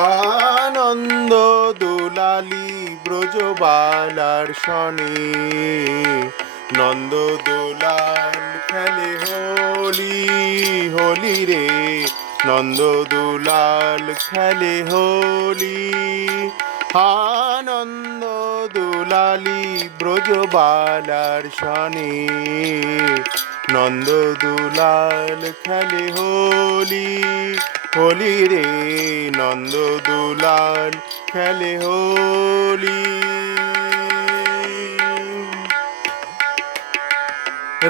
আনন্দ দুলালি ব্রজবালার সনে। নন্দ দুলাল খেলে হোলি হোলি রে। নন্দ দুলাল খেলে হোলি। আনন্দ দুলালি ব্রজবালার সনে। নন্দ দুলাল খেলে হোলি হোলি রে নন্দ দুলাল খেলে হোলি।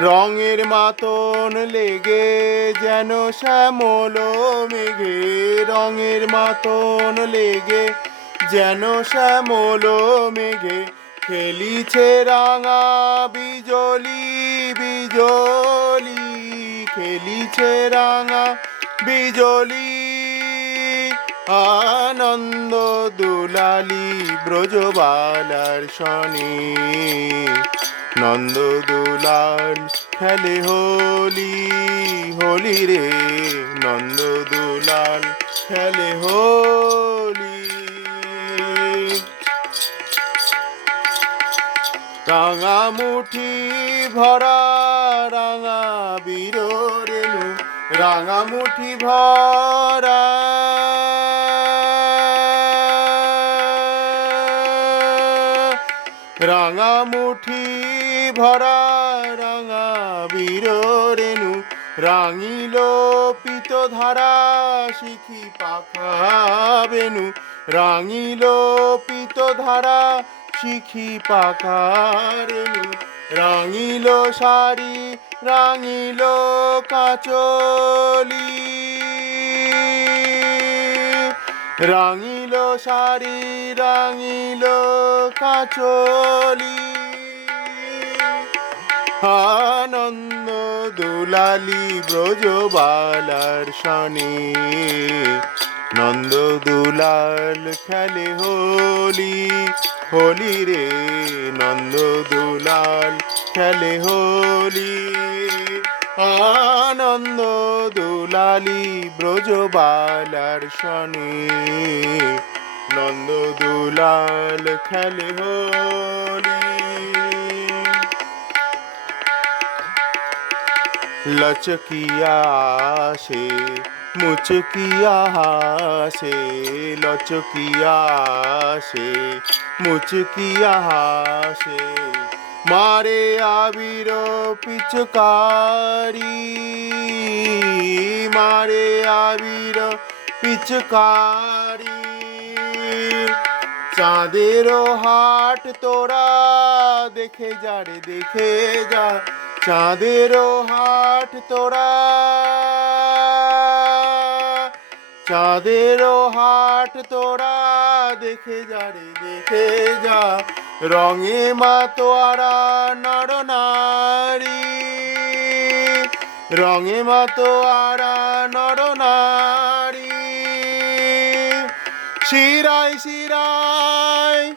রঙের মাতন লেগে যেন শ্যামল মেঘে, রঙের মাতন লেগে যেন শ্যামল মেঘে, খেলিছে রাঙা বিজলি বিজলি, খেলিছে রাঙা বিজলি, আনন্দ দুলালি, ব্রজবালার শনি। নন্দ দুলাল, খেলে হোলি হোলি রে। নন্দ দুলাল, খেলে হোলি। রাঙা মুঠি ভরা, রাঙা বীর রেণু রাঙা মুঠি ভরা। রাঙা মুঠি ভরা, রাঙা বীর রেণু রাঙিল পিত ধারা শিখি পাখা বেনু রাঙিল পিত ধারা শিখি পাখা রেণু রাঙিল শাড়ি রাঙিল কাচলি রাঙিল শাড়ি রাঙিল কাচলি আনন্দ দুলালি ব্রজবালার শনি নন্দ দুলাল খেলে হোলি। হোলি রে নন্দ দুলাল, খেলে হোলি। আনন্দ দুলালি ব্রজবালার শনি নন্দ দুলাল, খেলে হোলি। লচকিয়া সে মুচকিয়া হাসে, লচকিয়া সে মুচকিয়া হাসে। মারে আবির পিচকারি, মারে আবির পিচকারি। চাঁদেরও হাট তোরা দেখে যা রে, দেখে যা। চাঁদেরও হাট তোরা চাঁদেরও হাট তোরা দেখে যা রে, দেখে যা। রঙে মা তোয়ারা নর নারী। রঙে মা তোয়ারা নর নারী। শিরায় শিরায়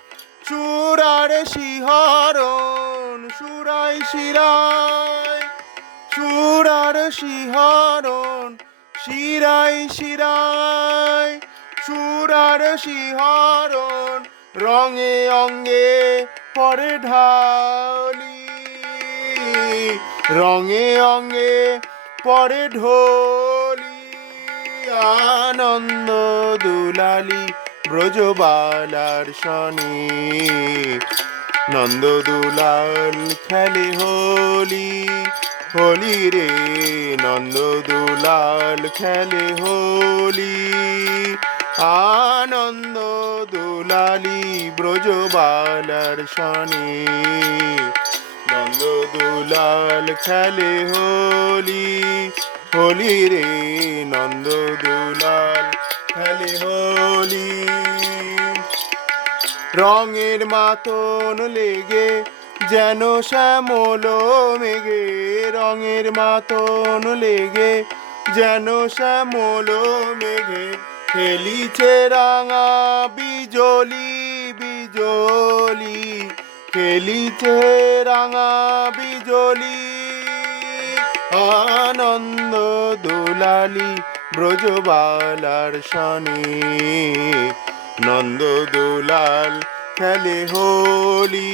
চূড়ার শিহরণ সুরাই শিরায় চূড়ার শিহরণ। শিরাই শিরায় চূড়ার শিহরণ, রঙে অঙ্গে পরে ঢালি। রঙে অঙ্গে পরে ঢোলি, আনন্দ দুলালি ব্রজবালার শনি নন্দ দুলাল খেলে হোলি হোলি রে নন্দ দুলাল খেলে হোলি। আনন্দ দুলালি ব্রজবালার শনি নন্দ দুলাল খেলে হোলি হোলি রে নন্দ দুলাল খেলে হোলি। রঙের মাতন লেগে যেন শ্যামল মেঘে রঙের মাতন লেগে যেন শ্যামল মেঘে খেলিছে রাঙা বিজলি বিজলি, খেলিছে রাঙা বিজলি। আনন্দ দোলালি ব্রজবালার সনে, নন্দ দুলাল খেলে হোলি